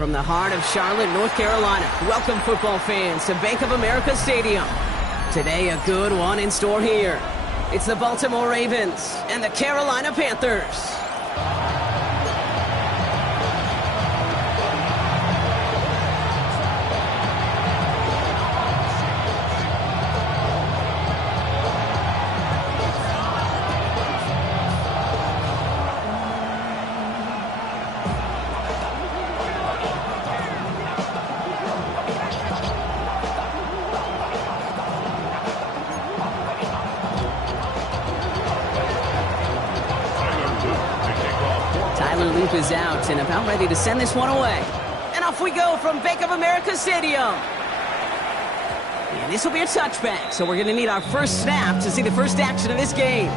From the heart of Charlotte, North Carolina, welcome football fans to Bank of America Stadium. Today, a good one in store here. It's the Baltimore Ravens and the Carolina Panthers. Loop is out and about ready to send this one away. And off we go from Bank of America Stadium. And this will be a touchback, so we're going to need our first snap to see the first action of this game.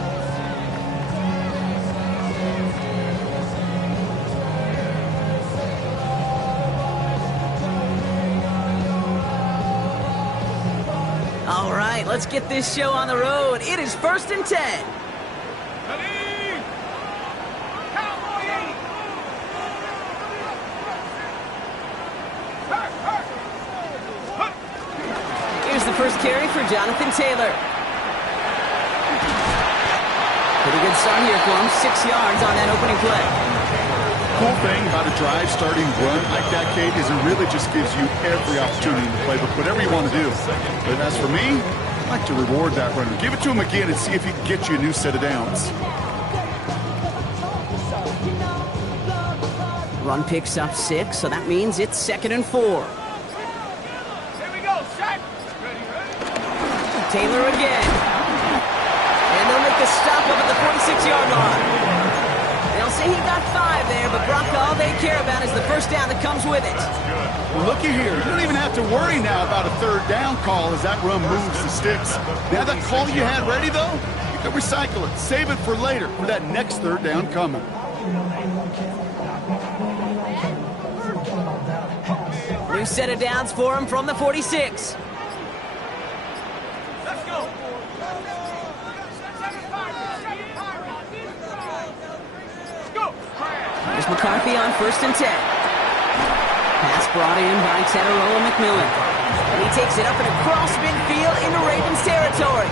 All right, let's get this show on the road. It is 1st and 10. First carry for Jonathan Taylor. Pretty good start here for him. 6 yards on that opening play. Cool thing about a drive starting run like that, Kate, is it really just gives you every opportunity to play, but whatever you want to do. But as for me, I like to reward that runner. Give it to him again and see if he can get you a new set of downs. Run picks up 6, so that means it's 2nd and 4. Taylor again. And they'll make the stop up at the 46-yard line. They'll say he got 5 there, but Brock, all they care about is the first down that comes with it. Well, looky here. You don't even have to worry now about a 3rd down call as that run moves the sticks. Now that call you had ready, though, you can recycle it. Save it for later for that next 3rd down coming. New set of downs for him from the 46. Here's McCarthy on 1st and 10. Pass brought in by Teteroa McMillan. And he takes it up and across midfield into Ravens territory.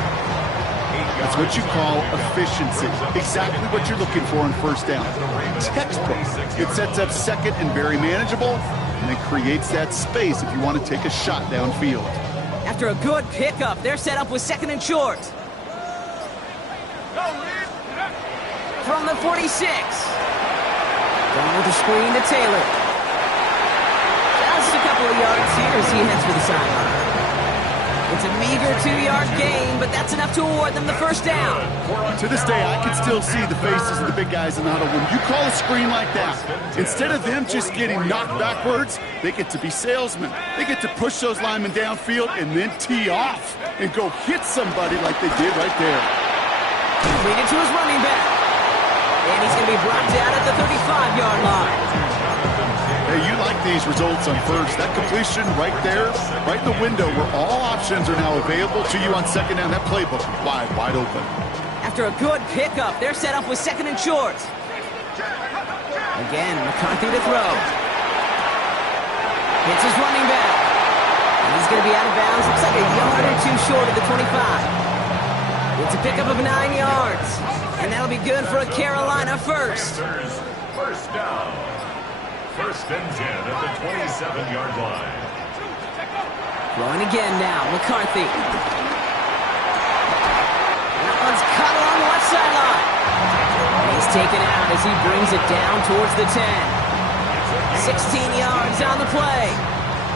That's what you call efficiency. Exactly what you're looking for in 1st down. Textbook. It sets up 2nd and very manageable, and it creates that space if you want to take a shot downfield. After a good pickup, they're set up with 2nd and short. From the 46. Down with the screen to Taylor. Just a couple of yards here as he heads for the sideline. It's a meager 2-yard gain, but that's enough to award them the first down. To this day, I can still see the faces of the big guys in the huddle. When you call a screen like that, instead of them just getting knocked backwards, they get to be salesmen. They get to push those linemen downfield and then tee off and go hit somebody like they did right there. Lead it to his running back. And he's going to be brought down at the 35-yard line. Hey, you like these results on 1st. That completion right there, right in the window where all options are now available to you on 2nd down. That playbook wide open. After a good pickup, they're set up with 2nd and short. Again, McCarthy to throw. Hits his running back. And he's going to be out of bounds. Looks like a yard or 2 short of the 25. It's a pickup of 9 yards. And that'll be good for a Carolina first. First down. 1st and 10 at the 27-yard line. Throwing again now, McCarthy. That one's caught along the left sideline. He's taken out as he brings it down towards the 10. 16 yards on the play.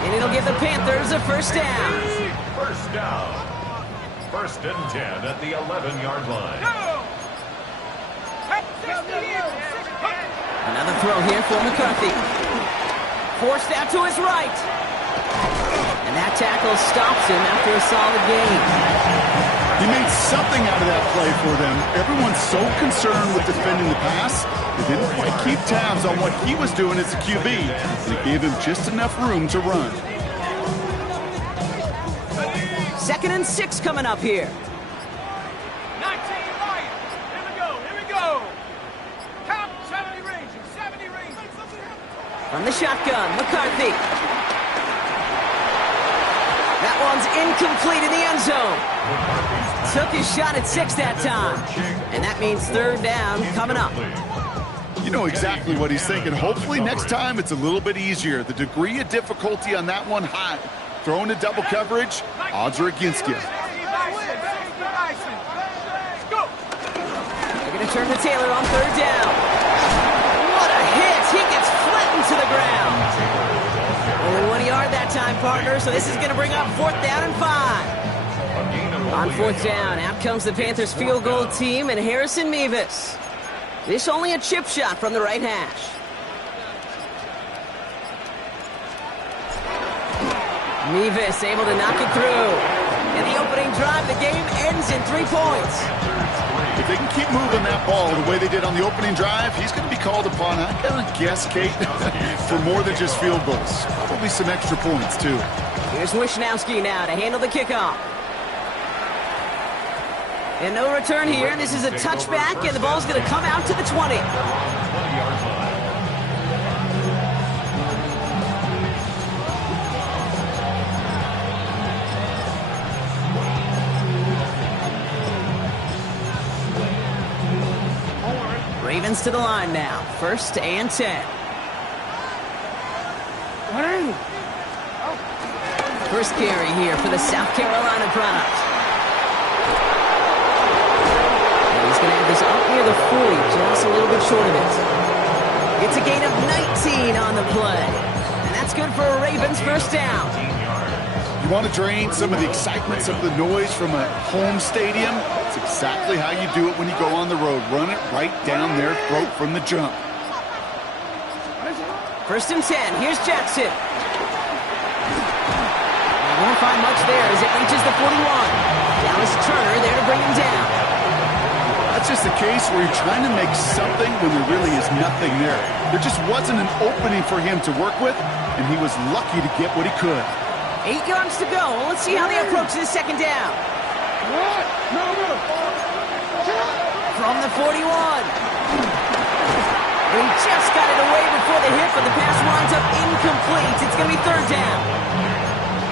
And it'll give the Panthers a first down. First down. 1st and 10 at the 11-yard line. Another throw here for McCarthy. Forced out to his right. And that tackle stops him after a solid gain. He made something out of that play for them. Everyone's so concerned with defending the pass, they didn't quite keep tabs on what he was doing as a QB. And it gave him just enough room to run. 2nd and 6 coming up here. 19 right. Here we go. Count 70 range. 70 range. From the shotgun, McCarthy. That one's incomplete in the end zone. Took his shot at 6 that time. And that means third down coming up. You know exactly what he's thinking. Hopefully next time it's a little bit easier. The degree of difficulty on that one high. Throwing a double coverage, odds are against you. They're going to turn to Taylor on third down. What a hit! He gets flattened to the ground. Only 1 yard that time, partner, so this is going to bring up 4th down and 5. On 4th down, out comes the Panthers field goal team and Harrison Mevis. This only a chip shot from the right hash. Mevis able to knock it through. And the opening drive, the game ends in 3 points. If they can keep moving that ball the way they did on the opening drive, he's going to be called upon, I gotta guess, Kate, for more than just field goals. Probably some extra points, too. Here's Wisnowski now to handle the kickoff. And no return here. This is a touchback, and the ball's going to come out to the 20. Ravens to the line now. 1st and 10. First carry here for the South Carolina product. And he's going to have this up near the 40, just a little bit short of it. It's a gain of 19 on the play. And that's good for a Ravens first down. You want to drain some of the excitement, some of the noise from a home stadium? It's exactly how you do it when you go on the road. Run it right down their throat from the jump. 1st and 10. Here's Jackson. Won't find much there as it reaches the 41. Dallas Turner there to bring him down. That's just a case where you're trying to make something when there really is nothing there. There just wasn't an opening for him to work with, and he was lucky to get what he could. 8 yards to go. Let's see how they approach this second down. From the 41. He just got it away before the hit, but the pass winds up incomplete. It's going to be third down.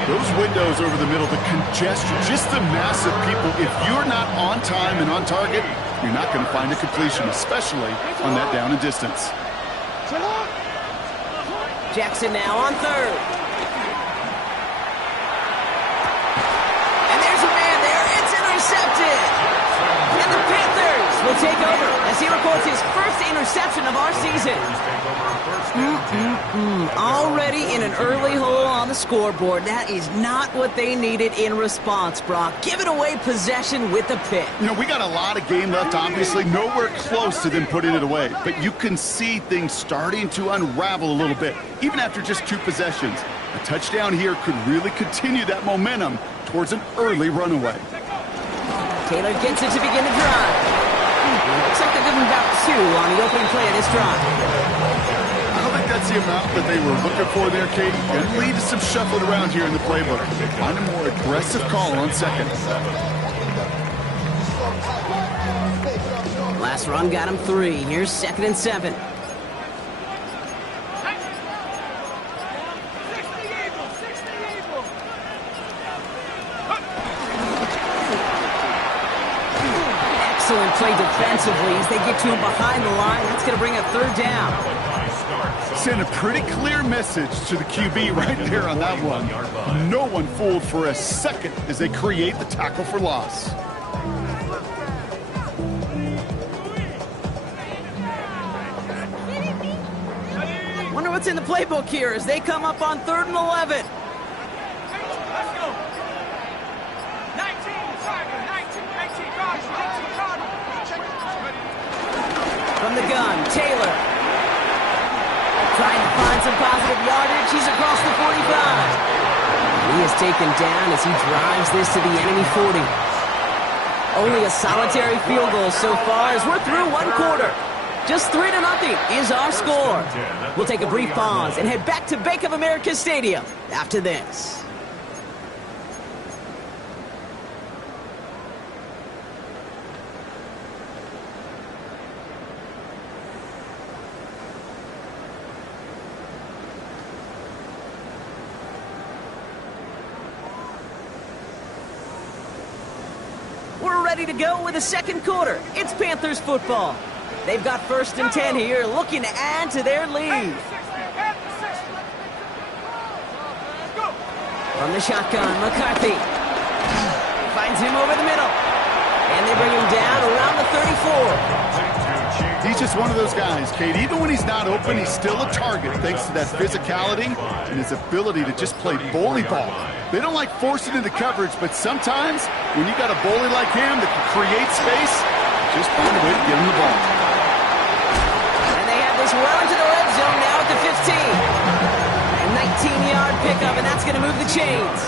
Those windows over the middle, the congestion, just the mass of people. If you're not on time and on target, you're not going to find a completion, especially on that down and distance. Jackson now on third. And there's a man there. It's intercepted. And the Panthers will take over as he records his first interception of our season. Already in an early hole on the scoreboard. That is not what they needed in response, Brock. Giving away possession with a pick. You know, we got a lot of game left, obviously. Nowhere close to them putting it away. But you can see things starting to unravel a little bit, even after just 2 possessions. A touchdown here could really continue that momentum towards an early runaway. Taylor gets it to begin the drive. Looks like they're giving about 2 on the opening play of this drive. I don't think that's the amount that they were looking for there, Kate. And lead to some shuffling around here in the playbook. Find a more aggressive call on second. Last run got him 3. Here's 2nd and 7. Excellent play defensively as they get to him behind the line. That's going to bring up third down. Send a pretty clear message to the QB right there on that one. No one fooled for a second as they create the tackle for loss. Wonder what's in the playbook here as they come up on 3rd and 11. From the gun, Taylor. Trying to find some positive yardage. He's across the 45. He is taken down as he drives this to the enemy 40. Only a solitary field goal so far as we're through 1 quarter. Just 3-0 is our score. We'll take a brief pause and head back to Bank of America Stadium after this. ready to go with the second quarter. It's Panthers football. They've got 1st and 10 here, looking to add to their lead. From the shotgun, McCarthy finds him over the middle. And they bring him down around the 34. He's just one of those guys, Kate. Even when he's not open, he's still a target thanks to that physicality and his ability to just play bully ball. They don't like forcing into coverage, but sometimes when you got a bully like him that can create space, just find a way to get him the ball. And they have this well into the red zone now at the 15. A 19-yard pickup, and that's going to move the chains.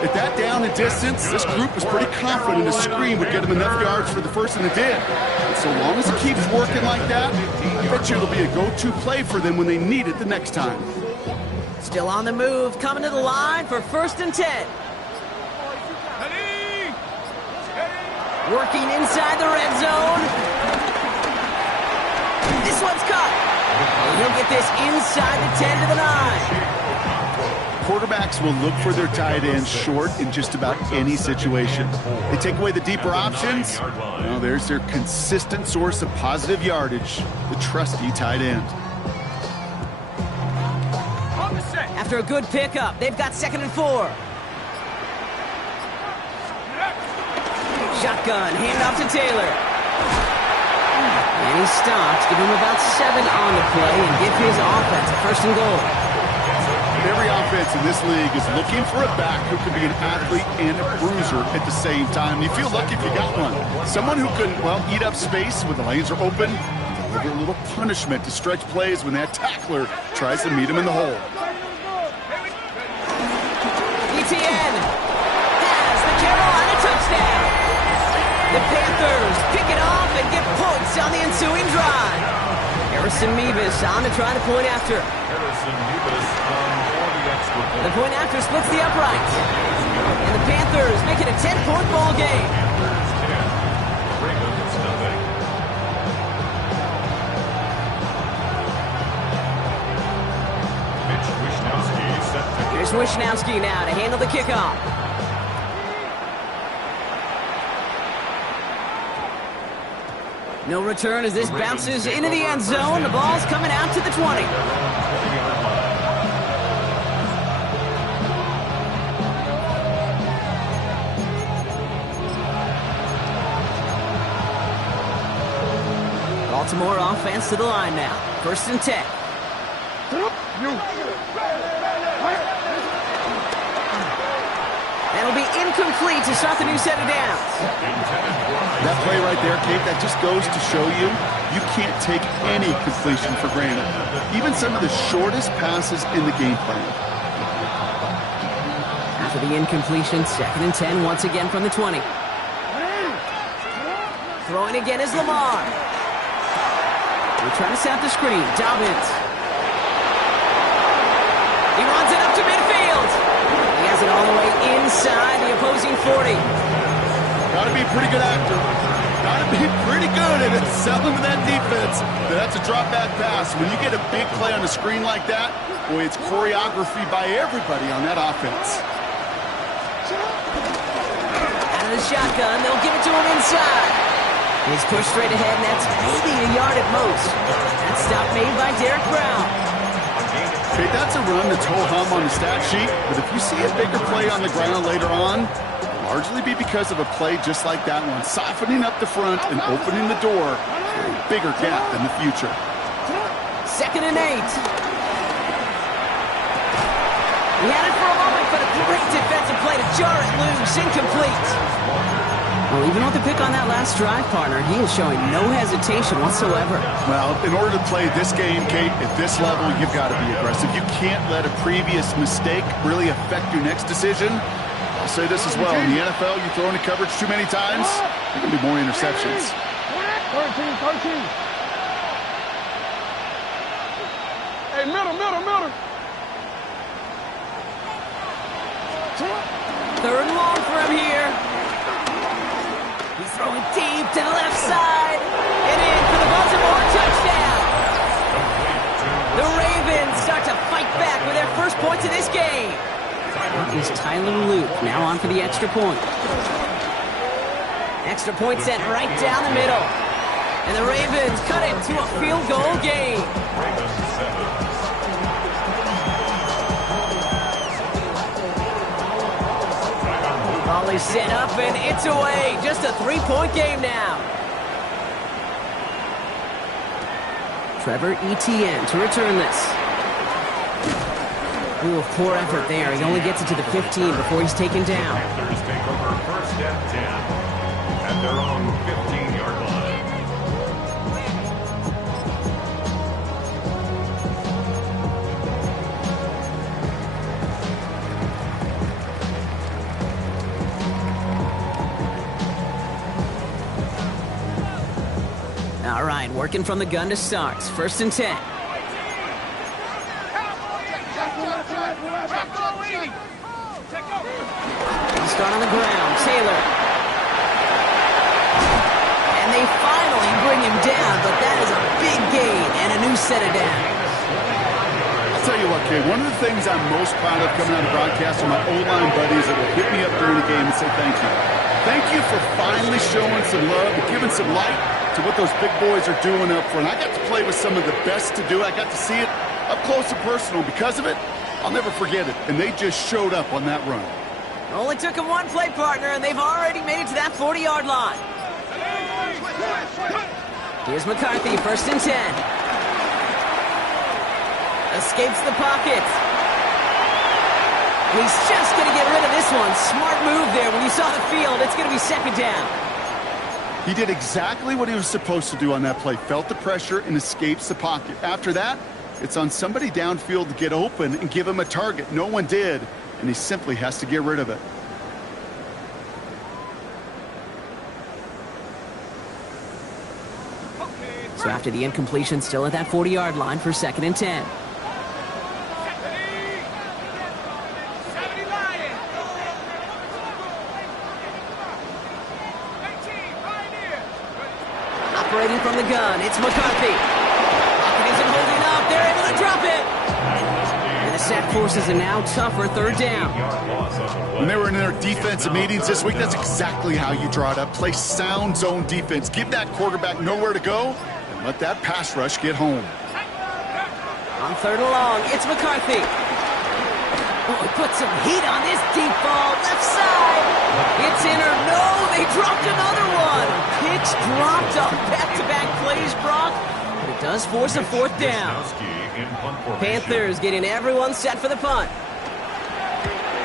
At that down and distance, this group was pretty confident a screen would get him enough yards for the first, and it did. And so long as it keeps working like that, I bet you it'll be a go-to play for them when they need it the next time. Still on the move, coming to the line for 1st and 10. Working inside the red zone. This one's caught. And he'll get this inside the 10 to the 9. Quarterbacks will look for their tight ends short in just about any situation. They take away the deeper options. Well, there's their consistent source of positive yardage, the trusty tight end. After a good pickup, they've got 2nd and 4. Shotgun, handoff to Taylor. And he stops, give him about 7 on the play, and give his offense a 1st and goal. Every offense in this league is looking for a back who can be an athlete and a bruiser at the same time. You feel lucky if you got one. Someone who can, well, eat up space when the lanes are open, deliver a little punishment to stretch plays when that tackler tries to meet him in the hole. ETN has the Carolina touchdown. The Panthers pick it off and get points on the ensuing drive. Harrison Mevis on to try the point after. The point after splits the uprights. And the Panthers make it a 10-point ball game. Here's Wishnowski now to handle the kickoff. No return as this bounces into the end zone. The ball's coming out to the 20. Baltimore offense to the line now. 1st and 10. That'll be incomplete to start the new set of downs. That play right there, Kate, that just goes to show you can't take any completion for granted. Even some of the shortest passes in the game plan. After the incompletion, 2nd and 10 once again from the 20. Throwing again is Lamar. We're trying to set up the screen. Dobbins. He runs it up to midfield. He has it all the way inside the opposing 40. Got to be a pretty good actor. Got to be pretty good at selling to that defense. That's a drop back pass. When you get a big play on the screen like that, boy, it's choreography by everybody on that offense. Out of the shotgun, they'll give it to him inside. He's pushed straight ahead, and that's maybe a yard at most. That stop made by Derek Brown. Okay, that's a run that's ho-hum on the stat sheet, but if you see a bigger play on the ground later on, it'll largely be because of a play just like that one, softening up the front and opening the door for a bigger gap in the future. 2nd and 8. He had it for a moment, but a great defensive play to jar it loose, incomplete. Well, even with the pick on that last drive, partner, he is showing no hesitation whatsoever. Well, in order to play this game, Kate, at this level, you've got to be aggressive. You can't let a previous mistake really affect your next decision. I'll say this as well. In the NFL, you throw into coverage too many times, there can be more interceptions. 13. Hey, middle. 3rd and long for him here. He's throwing deep to the left side. And in for the Baltimore touchdown. The Ravens start to fight back with their first points of this game. Is Tyler Luke now on for the extra point. Extra point sent right down the middle. And the Ravens cut it to a field goal game. Ravens 7. Ball is set up and it's away. Just a 3-point game now. Trevor Etienne to return this. Ooh, poor effort there. He only gets it to the 15 before he's taken down. Panthers take over 1st and 10 at their own 15-yard line. All right, working from the gun to start. 1st and 10. Start on the ground. Taylor. And they finally bring him down, but that is a big gain and a new set of downs. I'll tell you what, Kay, one of the things I'm most proud of coming out of broadcast are my O-line buddies that will hit me up during the game and say thank you. Thank you for finally showing some love and giving some light to what those big boys are doing up front. I got to play with some of the best to do it. I got to see it up close and personal. Because of it, I'll never forget it. And they just showed up on that run. Only took him one play, partner, and they've already made it to that 40-yard line. Here's McCarthy, 1st and 10. Escapes the pocket. And he's just going to get rid of this one. Smart move there. When you saw the field, it's going to be 2nd down. He did exactly what he was supposed to do on that play. Felt the pressure and escapes the pocket. After that, it's on somebody downfield to get open and give him a target. No one did, and he simply has to get rid of it. So after the incompletion, still at that 40-yard line for 2nd and 10. Operating from the gun, it's McCarthy. Pocket isn't holding up. They're able to drop it. And the sack forces a now tougher 3rd down. When they were in their defensive meetings this week, that's exactly how you draw it up. Play sound zone defense. Give that quarterback nowhere to go, and let that pass rush get home. On 3rd and long, it's McCarthy. Oh, he put some heat on this deep ball. Left side. It's in or no. They dropped another one. Pitch dropped on back-to-back plays, Brock. But it does force a 4th down. Panthers getting everyone set for the punt.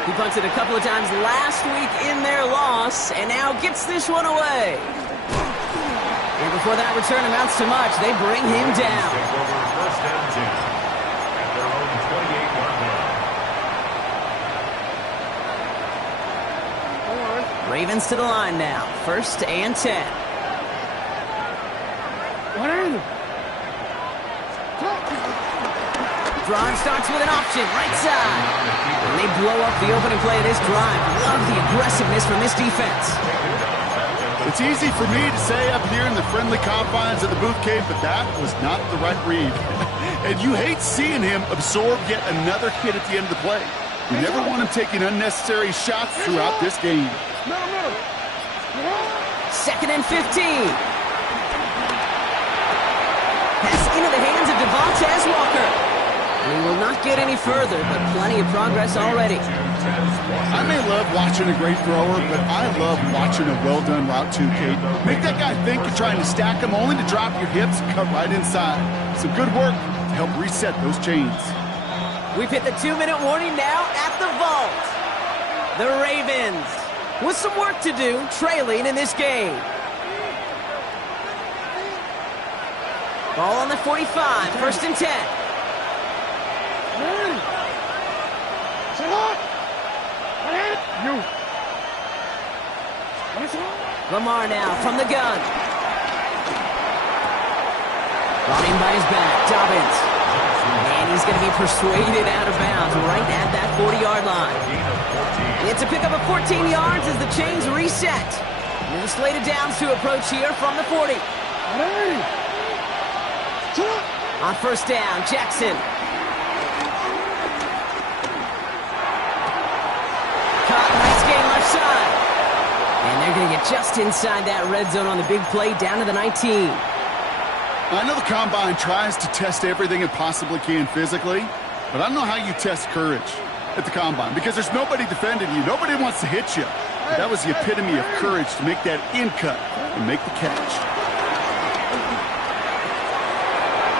He punted a couple of times last week in their loss, and now gets this one away. And before that return amounts to much, they bring him down. Take over 1st and 10 at their own 28-yard line. Ravens to the line now. 1st and 10. Drive starts with an option, right side. And they blow up the opening play of this drive. Love the aggressiveness from this defense. It's easy for me to say up here in the friendly confines of the booth cave, but that was not the right read. And you hate seeing him absorb yet another hit at the end of the play. You never want him taking unnecessary shots throughout this game. 2nd and 15. Pass into the hands of Devontae Walker. And he will not get any further, but plenty of progress already. I may love watching a great thrower, but I love watching a well-done route too, Kate. Make that guy think you're trying to stack him only to drop your hips and cut right inside. Some good work to help reset those chains. We've hit the 2-minute warning now at the vault. The Ravens with some work to do, trailing in this game. Ball on the 45, 1st and 10. Lamar now from the gun. Brought in by his back, Dobbins. And he's going to be persuaded out of bounds right at that 40-yard line. It's a pickup of 14 yards as the chains reset. New slated downs to approach here from the 40. On 1st down, Jackson. Caught, nice game left side. And they're going to get just inside that red zone on the big play, down to the 19. I know the Combine tries to test everything it possibly can physically, but I don't know how you test courage at the Combine because there's nobody defending you. Nobody wants to hit you. But that was the epitome of courage to make that in cut and make the catch.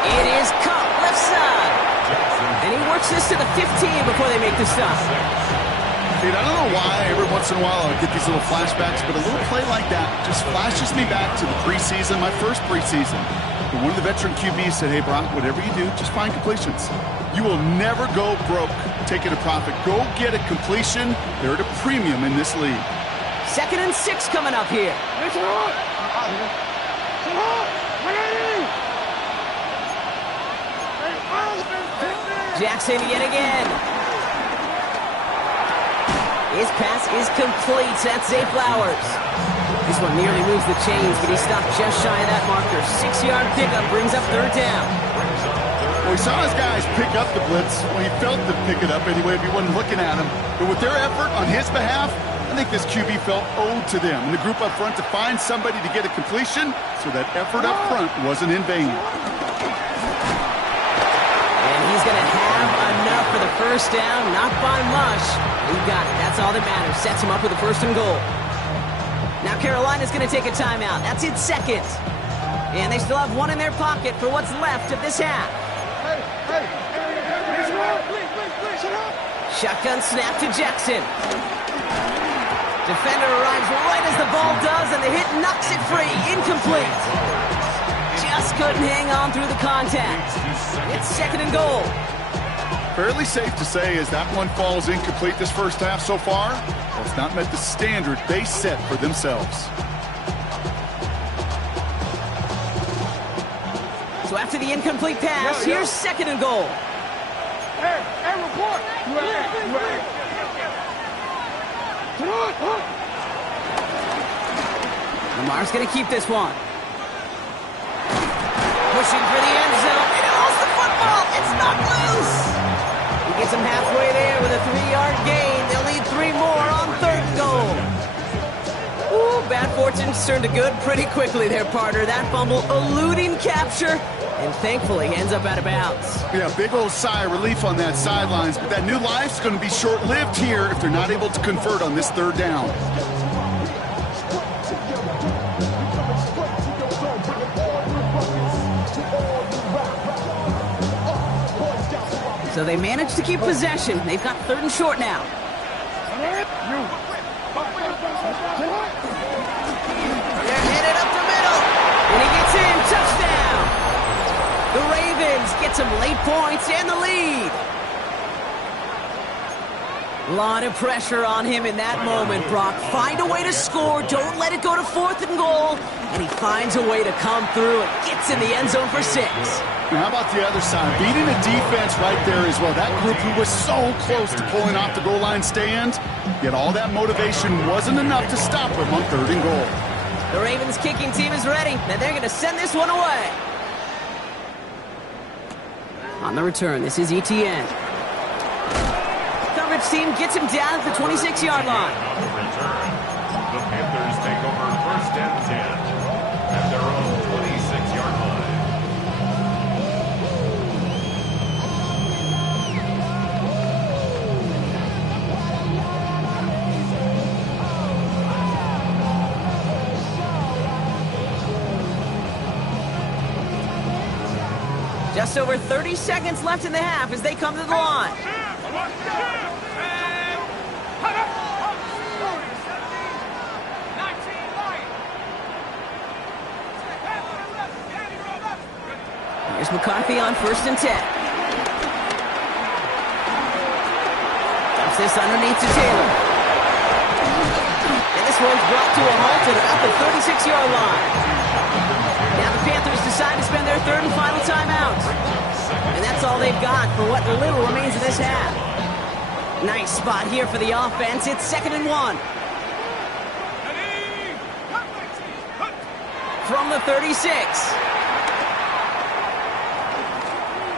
It is caught left side. And he works this to the 15 before they make the stop. Dude, I don't know why every once in a while I get these little flashbacks, but a little play like that just flashes me back to the preseason, my first preseason. And one of the veteran QBs said, hey, Brock, whatever you do, just find completions. You will never go broke taking a profit. Go get a completion. They're at a premium in this league. 2nd and 6 coming up here. Jackson yet again. His pass is complete. That's Zay Flowers. This one nearly moves the chains, but he stopped just shy of that marker. 6-yard pickup brings up 3rd down. Well, we saw his guys pick up the blitz. Well, he felt them pick it up anyway if he wasn't looking at him. But with their effort on his behalf, I think this QB felt owed to them and the group up front to find somebody to get a completion, so that effort up front wasn't in vain. And he's going to have enough for the 1st down, not by much. He got it. That's all that matters. Sets him up with a 1st and goal. Now Carolina's going to take a timeout. That's its 2nd. And they still have one in their pocket for what's left of this half. Shotgun snap to Jackson. Defender arrives right as the ball does, and the hit knocks it free. Incomplete. Just couldn't hang on through the contact. It's 2nd and goal. Fairly safe to say as that one falls incomplete this first half so far, well, it's not met the standard they set for themselves. So after the incomplete pass, here's 2nd and goal. Hey, report. Lamar's going to keep this one. Pushing for the end zone. He lost the football. It's not loose. He gets him halfway there with a 3-yard gain. They'll need 3 more on 3rd and goal. Ooh, bad fortune's turned to good pretty quickly there, partner. That fumble eluding capture, and thankfully ends up out of bounds. Yeah, big old sigh of relief on that sidelines, but that new life's going to be short-lived here if they're not able to convert on this 3rd down. So they managed to keep possession. They've got 3rd and short now. They're headed up the middle. And he gets in. Touchdown. The Ravens get some late points and the lead. A lot of pressure on him in that moment, Brock. Find a way to score. Don't let it go to 4th and goal. And he finds a way to come through and gets in the end zone for 6. Now, how about the other side? Beating a defense right there as well. That group who was so close to pulling off the goal line stand, yet all that motivation wasn't enough to stop him on 3rd and goal. The Ravens kicking team is ready, and they're going to send this one away. On the return, this is ETN. Coverage team gets him down at the 26-yard line. On the return, the Panthers take over 1st and 10 at their own 26-yard line. Just over 30 seconds left in the half as they come to the line. Here's McCarthy on 1st and 10. Dumps this underneath to Taylor. And this one's brought to a halt at about the 36-yard line. Now the Panthers decide to spend their 3rd and final timeout. And that's all they've got for what little remains of this half. Nice spot here for the offense. It's 2nd and 1. From the 36.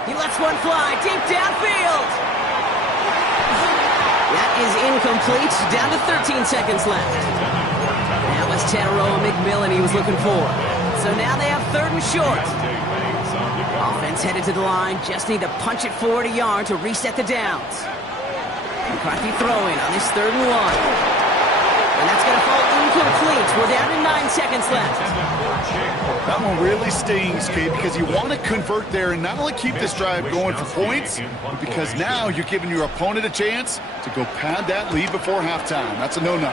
He lets one fly deep downfield. That is incomplete. Down to 13 seconds left. Now a was Tataroa McMillan he was looking for. So now they have 3rd and short. Offense headed to the line. Just need to punch it forward a yard to reset the downs. McCarthy throwing on this 3rd and 1. And that's going to fall incomplete. We're down to 9 seconds left. That one really stings, Kate, because you want to convert there and not only keep this drive going for points, but because now you're giving your opponent a chance to go pad that lead before halftime. That's a no-no.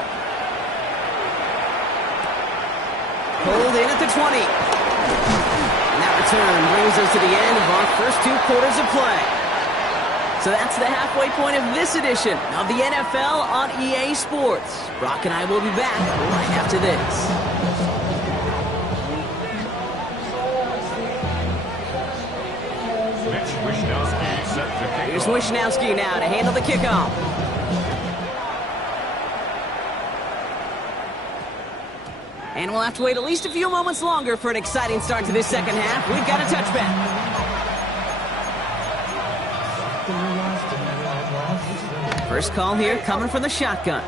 Pulled in at the 20. And that return brings us to the end of our first 2 quarters of play. So that's the halfway point of this edition of the NFL on EA Sports. Brock and I will be back right after this. Here's Wishnowski now to handle the kickoff. And we'll have to wait at least a few moments longer for an exciting start to this second half. We've got a touchback. First call here coming from the shotgun.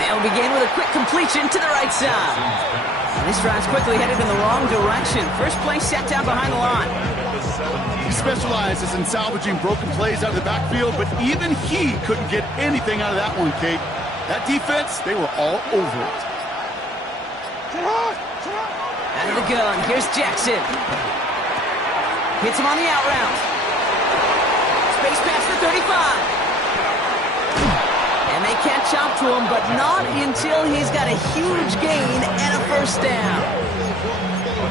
They'll begin with a quick completion to the right side. And this drive's quickly headed in the wrong direction. First play set down behind the line. He specializes in salvaging broken plays out of the backfield, but even he couldn't get anything out of that one, Kate. That defense, they were all over it. Out of the gun, here's Jackson. Hits him on the out route. Space past the 35. And they catch up to him, but not until he's got a huge gain and a first down.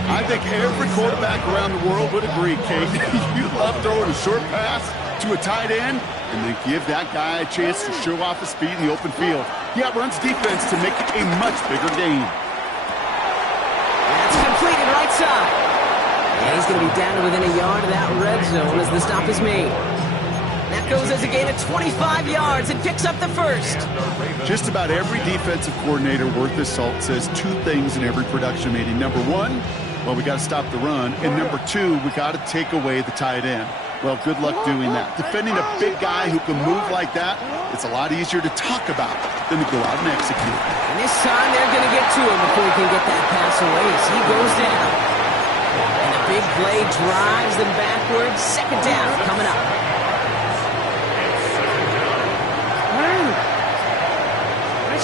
I think every quarterback around the world would agree, Kate. You love throwing a short pass to a tight end and then give that guy a chance to show off his speed in the open field. He outruns defense to make it a much bigger gain. That's completed right side. And he's going to be down to within a yard of that red zone as the stop is made. That goes as a gain of 25 yards and picks up the first. Just about every defensive coordinator worth his salt says 2 things in every production meeting. Number 1, well, we got to stop the run. And number 2, we got to take away the tight end. Well, good luck doing that. Defending a big guy who can move like that, it's a lot easier to talk about than to go out and execute. And this time they're going to get to him before he can get that pass away as he goes down. And the big play drives them backwards. Second down coming up.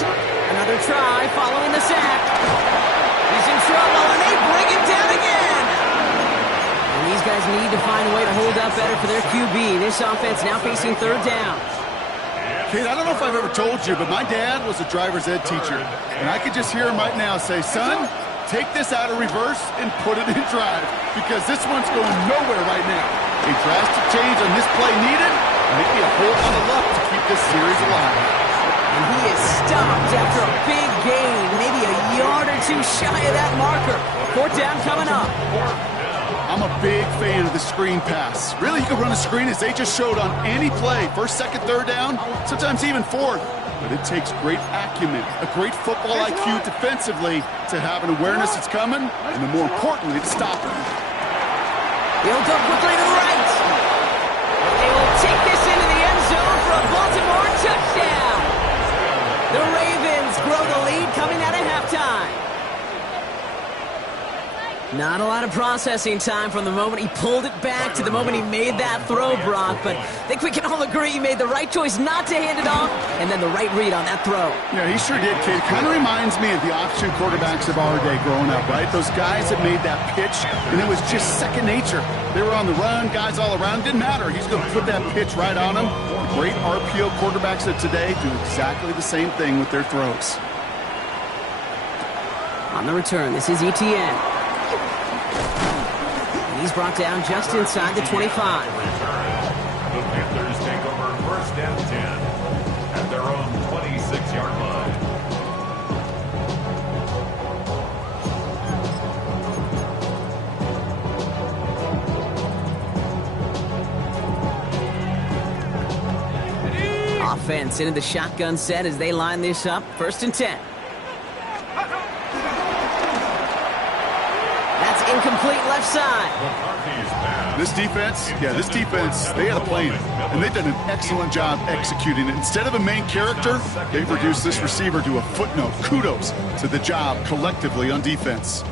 Another try following the sack. He's in trouble, and they bring him down again. And these guys need to find a way to hold up better for their QB. This offense now facing 3rd down. Kate, I don't know if I've ever told you, but my dad was a driver's ed teacher. And I could just hear him right now say, son, take this out of reverse and put it in drive. Because this one's going nowhere right now. A drastic change on this play needed. Maybe a whole lot of luck to keep this series alive. And he is stopped after a big gain, maybe a yard or 2 shy of that marker. 4th down coming up. I'm a big fan of the screen pass. Really, you can run a screen as they just showed on any play. 1st, 2nd, 3rd down, sometimes even 4th. But it takes great acumen, a great football IQ defensively to have an awareness it's coming, and then more importantly, to stop it. He'll go quickly to the right. They will take this into the end zone for a Baltimore touchdown. The Ravens grow the lead coming out of halftime. Not a lot of processing time from the moment he pulled it back to the moment he made that throw, Brock. But I think we can all agree he made the right choice not to hand it off, and then the right read on that throw. Yeah, he sure did, kid. Kind of reminds me of the option quarterbacks of our day growing up, right? Those guys that made that pitch, and it was just second nature. They were on the run, guys all around. Didn't matter. He's going to put that pitch right on them. Great RPO quarterbacks of today do exactly the same thing with their throws. On the return, this is ETN. And he's brought down just inside the 25. The Panthers take over 1st and 10 at their own 26-yard line. Offense into the shotgun set as they line this up. 1st and 10. That's Incomplete left side. This defense, they had a plan, and they've done an excellent job executing it. Instead of a main character, they've reduced this receiver to a footnote. Kudos to the job collectively on defense.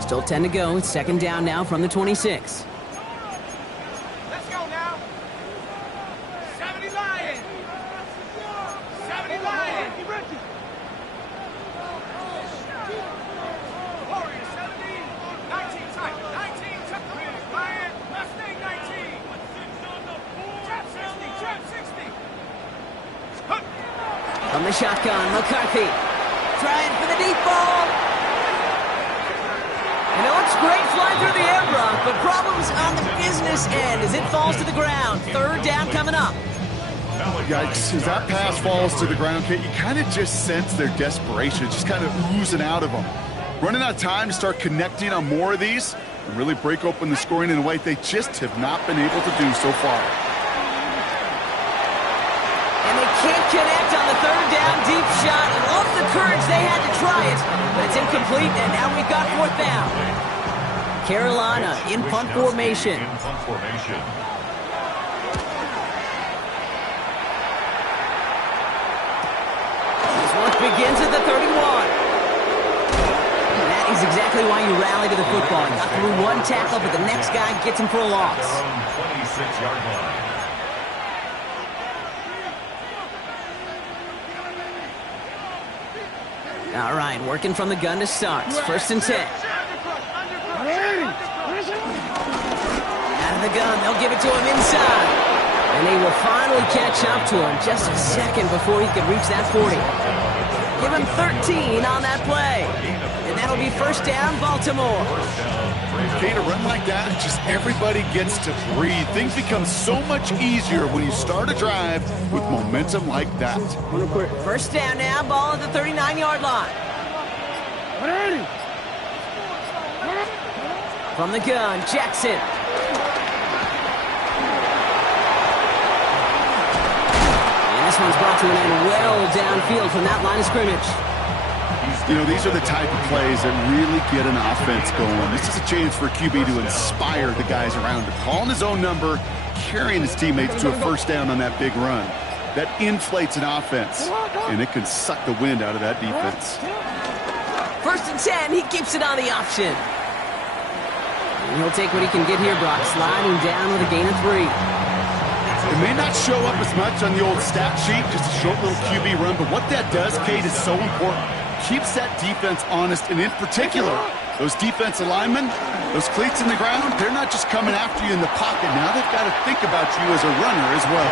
Still 10 to go. It's second down now from the 26. Let's go now. 70 Lion. 70 Lion. Warrior 70. 19 tight. 19 tight. Lion. Mustang 19. Trap 60. Trap 60. From the shotgun, McCarthy. Trying for the deep ball. You know, it's great flying through the air, Brock, but problems on the business end as it falls to the ground. Third down coming up. Yikes, as that pass falls to the ground, Kate, you kind of just sense their desperation, just kind of oozing out of them. Running out of time to start connecting on more of these and really break open the scoring in a way they just have not been able to do so far. And they can't connect on the third down deep shot. I love the courage they had to try it, but it's incomplete, and now we've got fourth down. Carolina in punt formation. This one begins at the 31. And that is exactly why you rally to the football. You got through one tackle, but the next guy gets him for a loss. 26-yard line. All right, working from the gun to start. First and 10. Out of the gun, they'll give it to him inside. And they will finally catch up to him just a second before he could reach that 40. Give him 13 on that play. And that'll be first down, Baltimore. Okay, to run like that, just everybody gets to breathe. Things become so much easier when you start a drive with momentum like that. First down now, ball at the 39-yard line. From the gun, Jackson. And this one's brought to an end well downfield from that line of scrimmage. You know, these are the type of plays that really get an offense going. This is a chance for QB to inspire the guys around him. Calling his own number, carrying his teammates to a first down on that big run. That inflates an offense, and it can suck the wind out of that defense. First and 10, he keeps it on the option. And he'll take what he can get here, Brock, sliding down with a gain of 3. It may not show up as much on the old stat sheet, just a short little QB run, but what that does, Kate, is so important. Keeps that defense honest, and in particular, those defensive linemen, those cleats in the ground, they're not just coming after you in the pocket. Now they've got to think about you as a runner as well.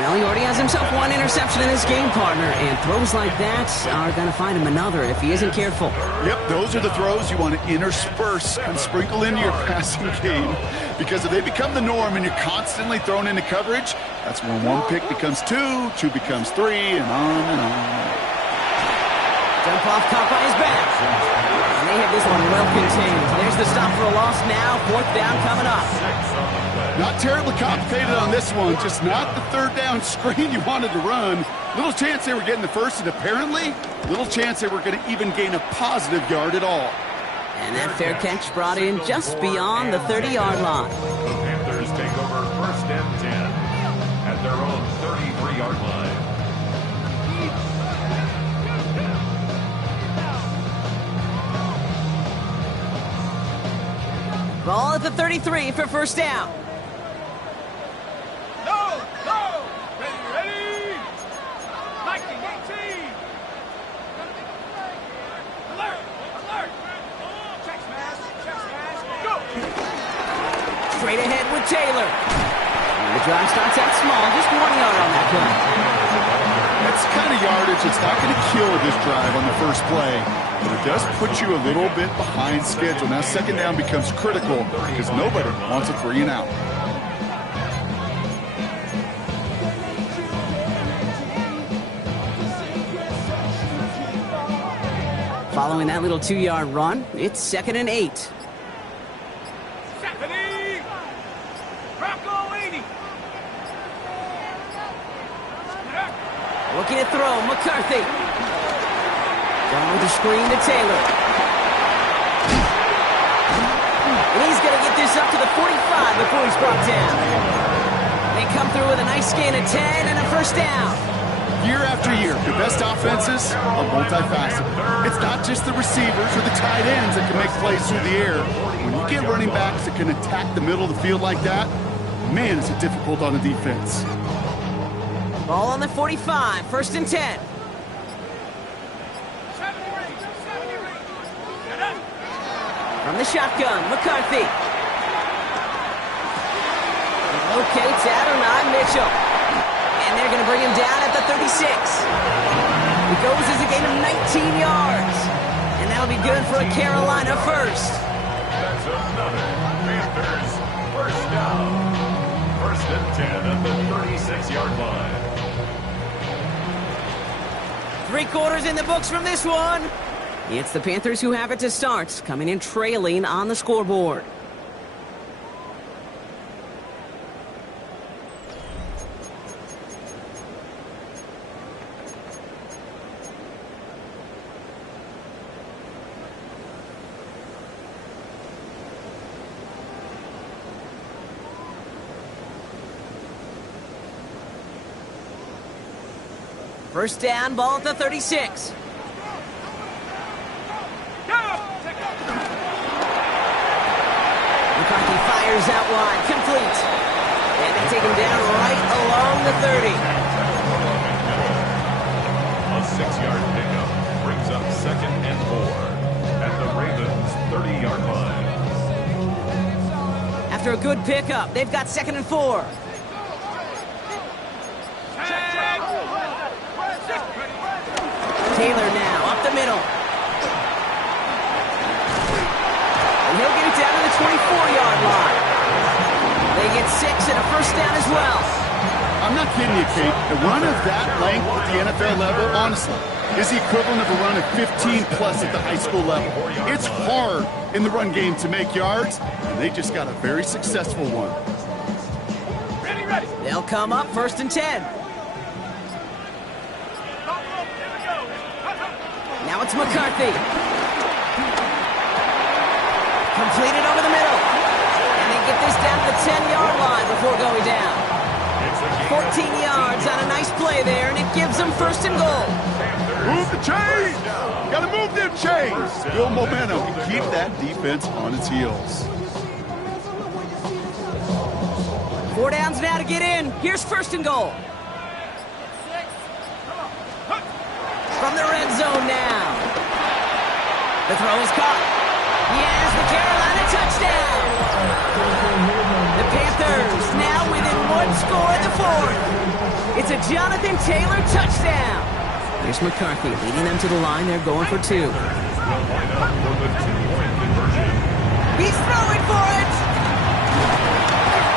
Well, he already has himself one interception in this game, partner, and throws like that are going to find him another if he isn't careful. Yep, those are the throws you want to intersperse and sprinkle into your passing game, because if they become the norm and you're constantly thrown into coverage, that's when one pick becomes two, two becomes three, and on and on. Dump off caught by his back. And they have this one well contained. There's the stop for a loss now. Fourth down coming up. Not terribly complicated on this one. Just not the third down screen you wanted to run. Little chance they were getting the first, and apparently little chance they were going to even gain a positive yard at all. And that fair catch brought in just beyond the 30-yard line. The Panthers take over first and 10 at their own 33-yard line. Ball at the 33 for first down. No, no. Ready. 1918. Alert, alert. Check smash, go. Straight ahead with Taylor. And the drive starts out small, just 1 yard on that play. That's the kind of yardage it's not going to kill this drive on the first play, but it does put you a little bit behind schedule. Now second down becomes critical because nobody wants a 3 and out. Following that little 2-yard run, it's 2nd and 8. Stephanie. Rocco 80. Looking to throw, McCarthy. Going with the screen to Taylor. And he's going to get this up to the 45 before he's brought down. They come through with a nice gain of 10 and a first down. Year after year, the best offenses are multifaceted. It's not just the receivers or the tight ends that can make plays through the air. When you get running backs that can attack the middle of the field like that, man, is it difficult on the defense. Ball on the 45, first and 10. From the shotgun, McCarthy. Locates Adonai Mitchell. And they're going to bring him down at the 36. It goes as a gain of 19 yards. And that'll be good for a Carolina first. That's another Panthers first down. First and 10 at the 36-yard line. 3 quarters in the books from this one. It's the Panthers who have it to start, coming in trailing on the scoreboard. First down, ball at the 36. McCarthy fires out wide, complete. And they take him down right along the 30. A 6-yard pickup brings up 2nd and 4 at the Ravens' 30-yard line. After a good pickup, they've got 2nd and 4. Taylor now, up the middle. And he'll get it down to the 24-yard line. They get 6 and a first down as well. I'm not kidding you, Kate. A run of that length at the NFL level, honestly, is the equivalent of a run of 15-plus at the high school level. It's hard in the run game to make yards, and they just got a very successful one. They'll come up first and 10. Now it's McCarthy. Completed over the middle. And they get this down to the 10-yard line before going down. 14 yards on a nice play there, and it gives them first and goal. Move the chains! Gotta move them chains! Build momentum and keep that defense on its heels. 4 downs now to get in. Here's first and goal. From the red zone now. The throw is caught. Yes, the Carolina touchdown. The Panthers now within 1 score in the 4th. It's a Jonathan Taylor touchdown. Here's McCarthy leading them to the line. They're going for 2. He's throwing for it.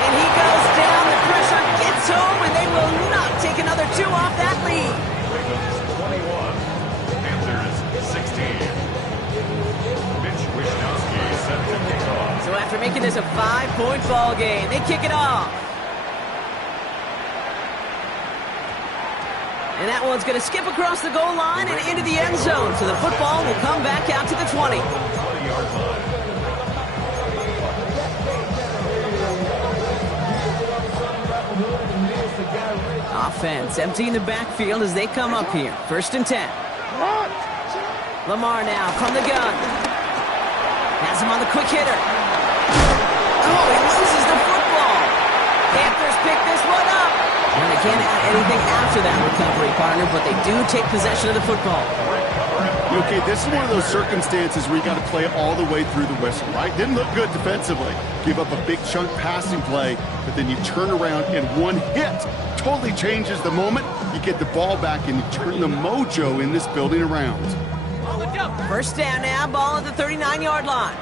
And he goes down. The pressure gets home, and they will not take another 2 off that lead. 21, Panthers 16. Mitch Wishnowsky set to kick off. So after making this a 5-point ball game, they kick it off. And that one's going to skip across the goal line and into the end zone. So the football will come back out to the 20. 20-yard line. Offense emptying the backfield as they come up here. First and 10. Lamar now from the gun. Has him on the quick hitter. Oh, he loses the football. Panthers pick this one up. And they can't add anything after that recovery, partner, but they do take possession of the football. Okay, this is one of those circumstances where you got to play all the way through the whistle, right? Didn't look good defensively. Give up a big chunk passing play, but then you turn around and one hit totally changes the moment. You get the ball back and you turn the mojo in this building around. First down now, ball at the 39-yard line.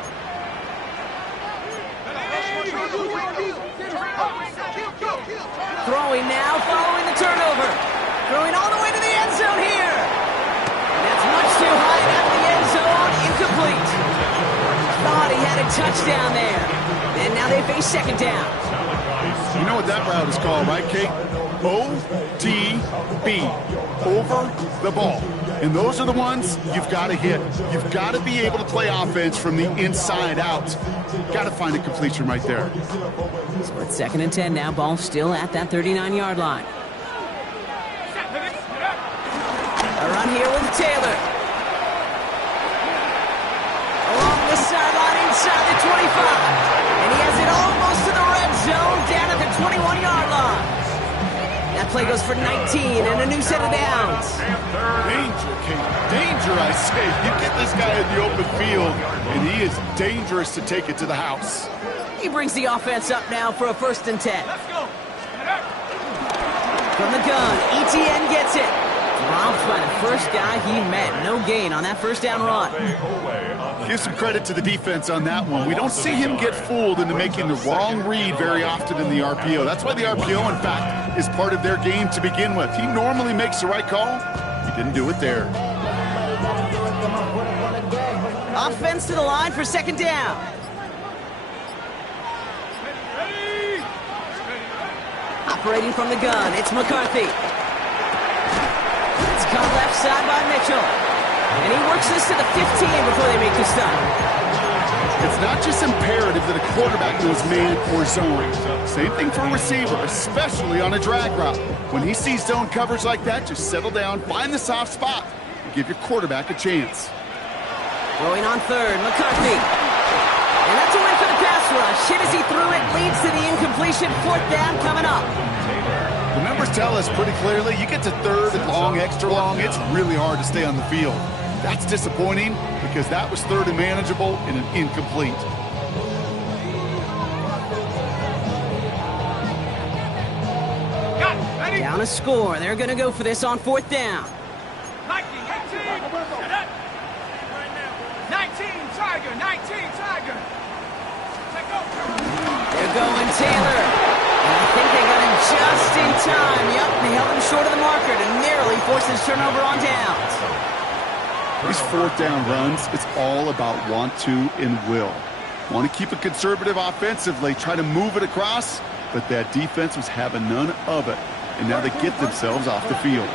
Throwing now, following the turnover. Throwing all the way to the end zone here. That's much too high and out of the end zone, incomplete. Thought he had a touchdown there. And now they face second down. You know what that route is called, right, Kate? ODB, over the ball. And those are the ones you've got to hit. You've got to be able to play offense from the inside out. Got to find a completion right there. So it's 2nd and 10 now. Ball still at that 39-yard line. A run here with Taylor. Along the sideline inside the 25. And he has it almost to the red zone down at the 21-yard line. That play goes for 19 and a new set of downs. Danger, Kate. Danger, I say. You get this guy in the open field, and he is dangerous to take it to the house. He brings the offense up now for a 1st and 10. Let's go. From the gun, ETN gets it. Dropped by the first guy he met. No gain on that 1st down run. Give some credit to the defense on that one. We don't see him get fooled into making the wrong read very often in the RPO. That's why the RPO, in fact, is part of their game to begin with. He normally makes the right call. He didn't do it there. Offense to the line for 2nd down. Operating from the gun, it's McCarthy. It's cut left side by Mitchell. And he works this to the 15 before they make the stop. It's not just imperative that a quarterback knows man or zone. Same thing for a receiver, especially on a drag route. When he sees zone coverage like that, just settle down, find the soft spot, and give your quarterback a chance. Throwing on 3rd, McCarthy. And that's a win for the pass rush. Hit as he threw it, leads to the incompletion. 4th down coming up. The numbers tell us pretty clearly, you get to 3rd and long, extra long, it's really hard to stay on the field. That's disappointing because that was 3rd and manageable and an incomplete. Down a score. They're going to go for this on 4th down. 19, 19, Tiger, 19, Tiger. Take over. They're going Taylor. And I think they got him just in time. Yep, they held him short of the marker to narrowly force his turnover on downs. These 4th down runs, it's all about want to and will. Want to keep it conservative offensively, try to move it across, but that defense was having none of it. And now they get themselves off the field.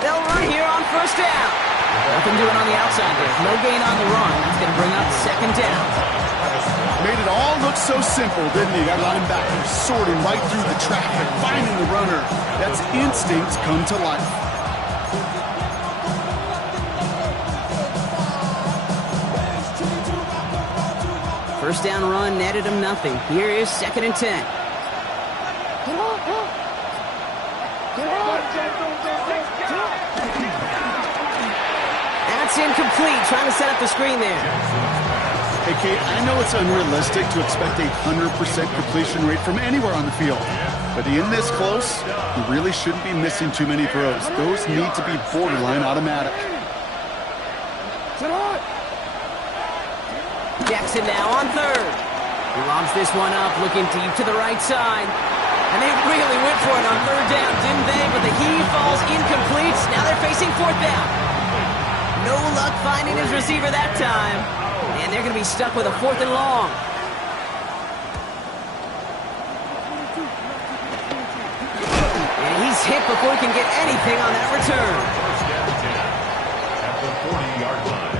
They'll run here on 1st down. Nothing doing on the outside there. No gain on the run. That's going to bring up 2nd down. Made it all look so simple, didn't he? That linebacker sorting right through the traffic, finding the runner. That's instincts come to life. First down run netted him nothing. Here is 2nd and 10. That's incomplete. Trying to set up the screen there. Hey, Kate, I know it's unrealistic to expect a 100% completion rate from anywhere on the field. But in this close, you really shouldn't be missing too many throws. Those need to be borderline automatic. Jackson now on 3rd. He lobs this one up, looking deep to the right side. And they really went for it on 3rd down, didn't they? But the heave falls incomplete. Now they're facing 4th down. No luck finding his receiver that time. And they're going to be stuck with a 4th and long. And he's hit before he can get anything on that return. 1st down 10 at the 40-yard line.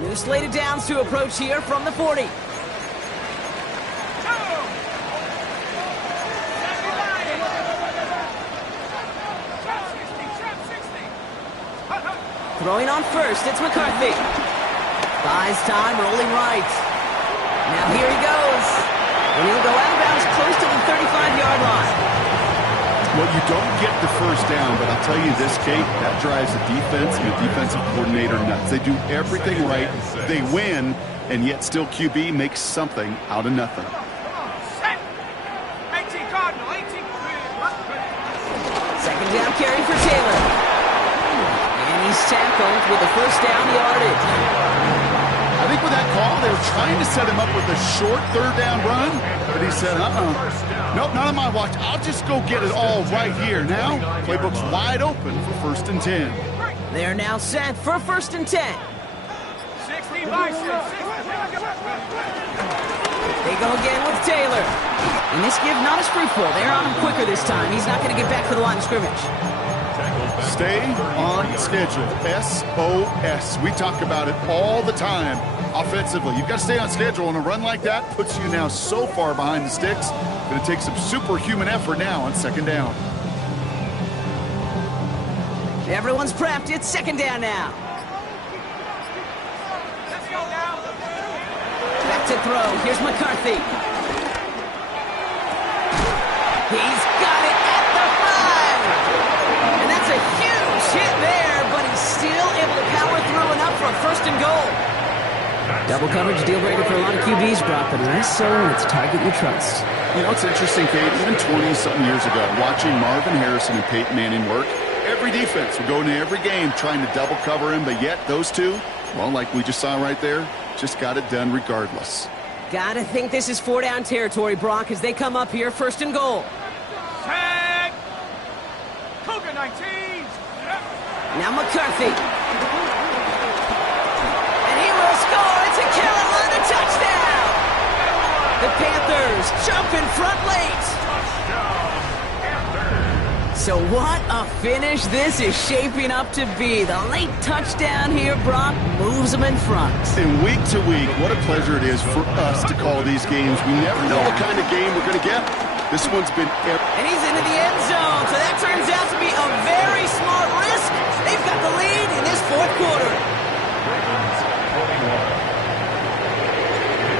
New slate of downs to approach here from the 40. Throwing on 1st, it's McCarthy. Buys time, rolling right. Now here he goes. And he'll go out of bounds close to the 35-yard line. Well, you don't get the 1st down, but I'll tell you this, Kate, that drives the defense and the defensive coordinator nuts. They do everything right, they win, and yet still QB makes something out of nothing. 18 Cardinal, 18. 2nd down carry for Taylor. And he's tackled with the 1st down yardage. I think remember that call? They were trying to set him up with a short third down run, but he said, nope, not on my watch. I'll just go get it all right here. Now, playbook's wide open for 1st and 10. They're now set for 1st and 10. 60 by 6. They go again with Taylor. And this give not as fruitful. They're on him quicker this time. He's not going to get back to the line of scrimmage. Stay on schedule. SOS. We talk about it all the time offensively. You've got to stay on schedule, and a run like that puts you now so far behind the sticks. Going to take some superhuman effort now on 2nd down. Everyone's prepped. It's 2nd down now. Let's go now. Back to throw. Here's McCarthy. He's got it at the 5. And that's a huge hit there, but he's still able to power through enough for a 1st and goal. Double coverage deal breaker for a lot of QBs, Brock, but less so when it's a target you trust. You know, it's interesting, Kate, even 20-something years ago, watching Marvin Harrison and Peyton Manning work, every defense would go into every game trying to double cover him, but yet those two, well, like we just saw right there, just got it done regardless. Gotta think this is 4-down territory, Brock, as they come up here, 1st and goal. Tag. Cougar 19. Now McCarthy. And he will score. It's a Carolina touchdown. The Panthers jump in front late. So what a finish this is shaping up to be. The late touchdown here, Brock, moves them in front. And week to week, what a pleasure it is for us to call these games. We never know what kind of game we're going to get. This one's been... And he's into the end zone, so that turns out to be a very smart risk. They've got the lead in this 4th quarter.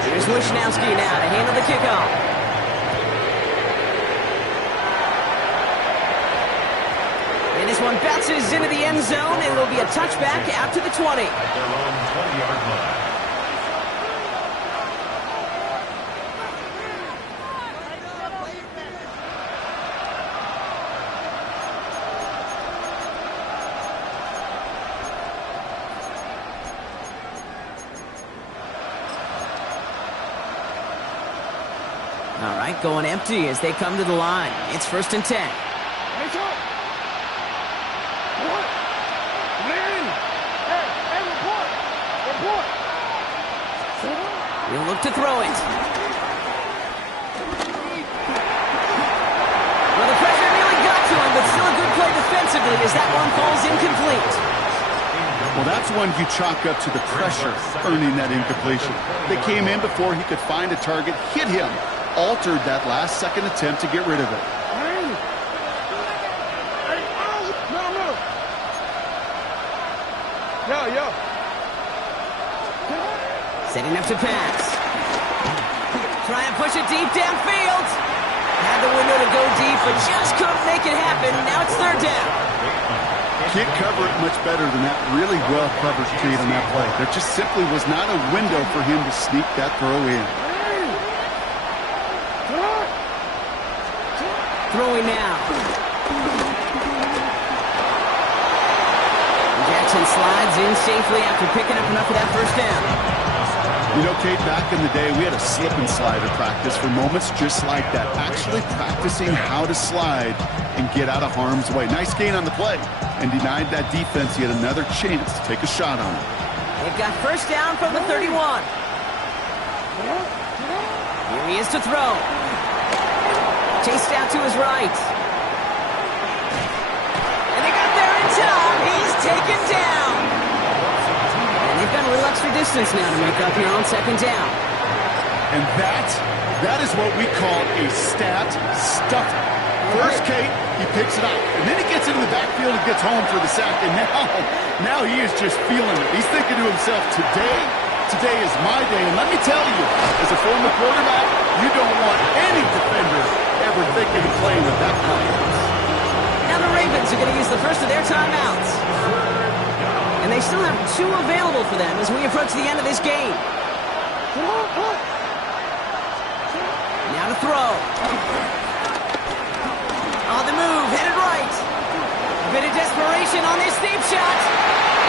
Here's Wishnowski now to handle the kickoff. And this one bounces into the end zone, and it'll be a touchback out to the 20. At their own 20-yard line. All right, going empty as they come to the line. It's 1st and 10. He'll look to throw it. Well, the pressure nearly got to him, but still a good play defensively as that one falls incomplete. Well, that's one you chalk up to the pressure earning that incompletion. They came in before he could find a target, hit him, altered that last-second attempt to get rid of it. Setting up to pass. Try and push it deep downfield. Had the window to go deep, but just couldn't make it happen. Now it's 3rd down. Can't cover it much better than that really well-covered create on that play. There just simply was not a window for him to sneak that throw in. Throwing now. Jackson slides in safely after picking up enough of that 1st down. You know, Kate, back in the day, we had a slip and slide at practice for moments just like that. Actually practicing how to slide and get out of harm's way. Nice gain on the play, and denied that defense yet another chance to take a shot on it. They've got 1st down from the 31. Here he is to throw. Chased out to his right. And they got there in time. He's taken down. And they've got a little extra distance now to make up here on 2nd down. And that is what we call a stat stuffer. First, Kate, he picks it up, and then he gets into the backfield and gets home for the sack, and now he is just feeling it. He's thinking to himself, today is my day, and let me tell you, as a former quarterback, you don't want any defender ever thinking of playing with that confidence. Now the Ravens are going to use the first of their timeouts. And they still have 2 available for them as we approach the end of this game. Now to throw. On the move, headed right. A bit of desperation on this deep shot.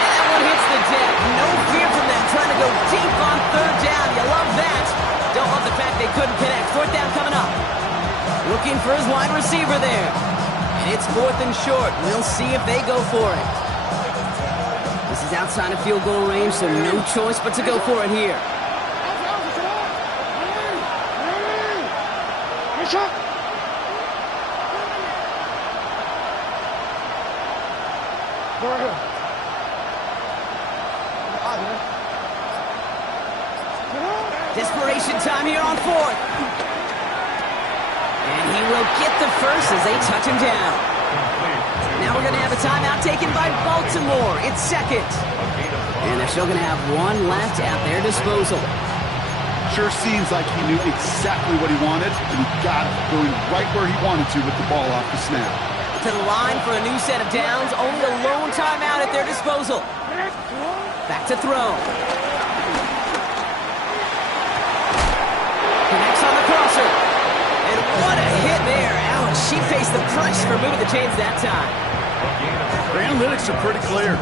And that one hits the deck. No fear from them trying to go deep on third down. You love that. Don't love the fact they couldn't connect. Fourth down coming up. Looking for his wide receiver there. And it's fourth and short. We'll see if they go for it. This is outside of field goal range, so no choice but to go for it here. Desperation time here on fourth. And he will get the first as they touch him down. Now we're going to have a timeout taken by Baltimore. It's second. And they're still going to have one left at their disposal. Sure seems like he knew exactly what he wanted, and he got it going right where he wanted to with the ball off the snap. To the line for a new set of downs. Only a lone timeout at their disposal. Back to throw. Connects on the crosser. And what a hit there. Ouch, she faced the crunch for moving the chains that time. The analytics are pretty clear.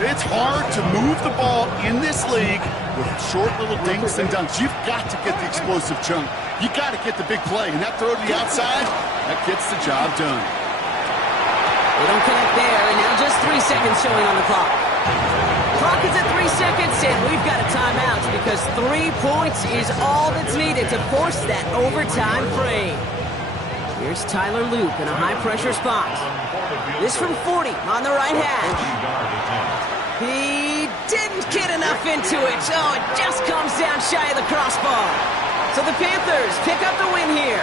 It's hard to move the ball in this league with short little dinks and dunks. You've got to get the explosive chunk. You got to get the big play. And that throw to the outside, that gets the job done. They don't connect there, and now just 3 seconds showing on the clock. Clock is at 3 seconds, and we've got a timeout because 3 points is all that's needed to force that overtime frame. Here's Tyler Loop in a high-pressure spot. This from 40 on the right hash. He didn't get enough into it, so it just comes down shy of the crossbar. So the Panthers pick up the win here.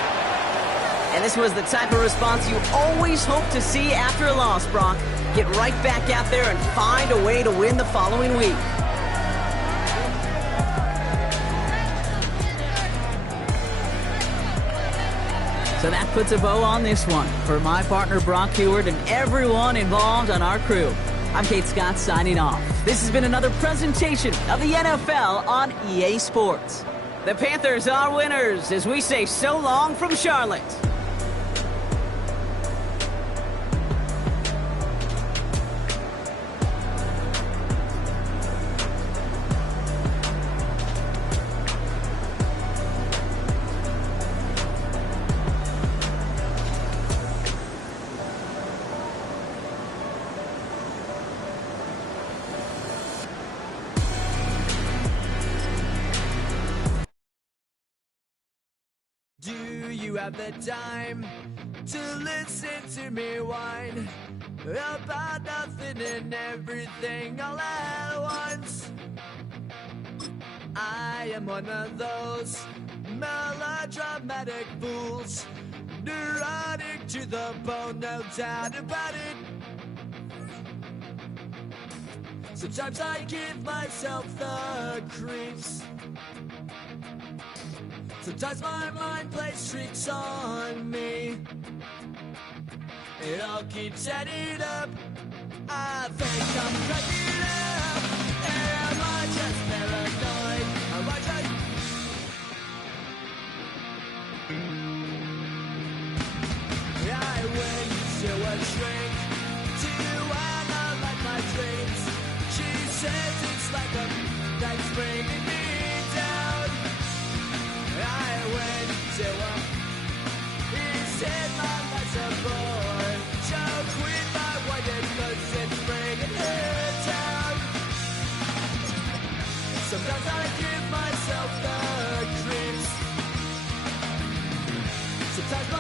And this was the type of response you always hope to see after a loss, Brock. Get right back out there and find a way to win the following week. So that puts a bow on this one. For my partner, Brock Heward, and everyone involved on our crew, I'm Kate Scott signing off. This has been another presentation of the NFL on EA Sports. The Panthers are winners as we say so long from Charlotte. Do you have the time to listen to me whine about nothing and everything all at once? I am one of those melodramatic fools, neurotic to the bone, no doubt about it. Sometimes I give myself the creeps. Sometimes my mind plays tricks on me. It all keeps adding up. I think I'm cracking up. Am I just paranoid? Am I just... I went to a shrink to analyze my dreams. She says it's like a that's bringing me down. I went to a... He said my life's a bore. Joke with my wife because it's bringing her down. Sometimes I give myself the creeps. Sometimes my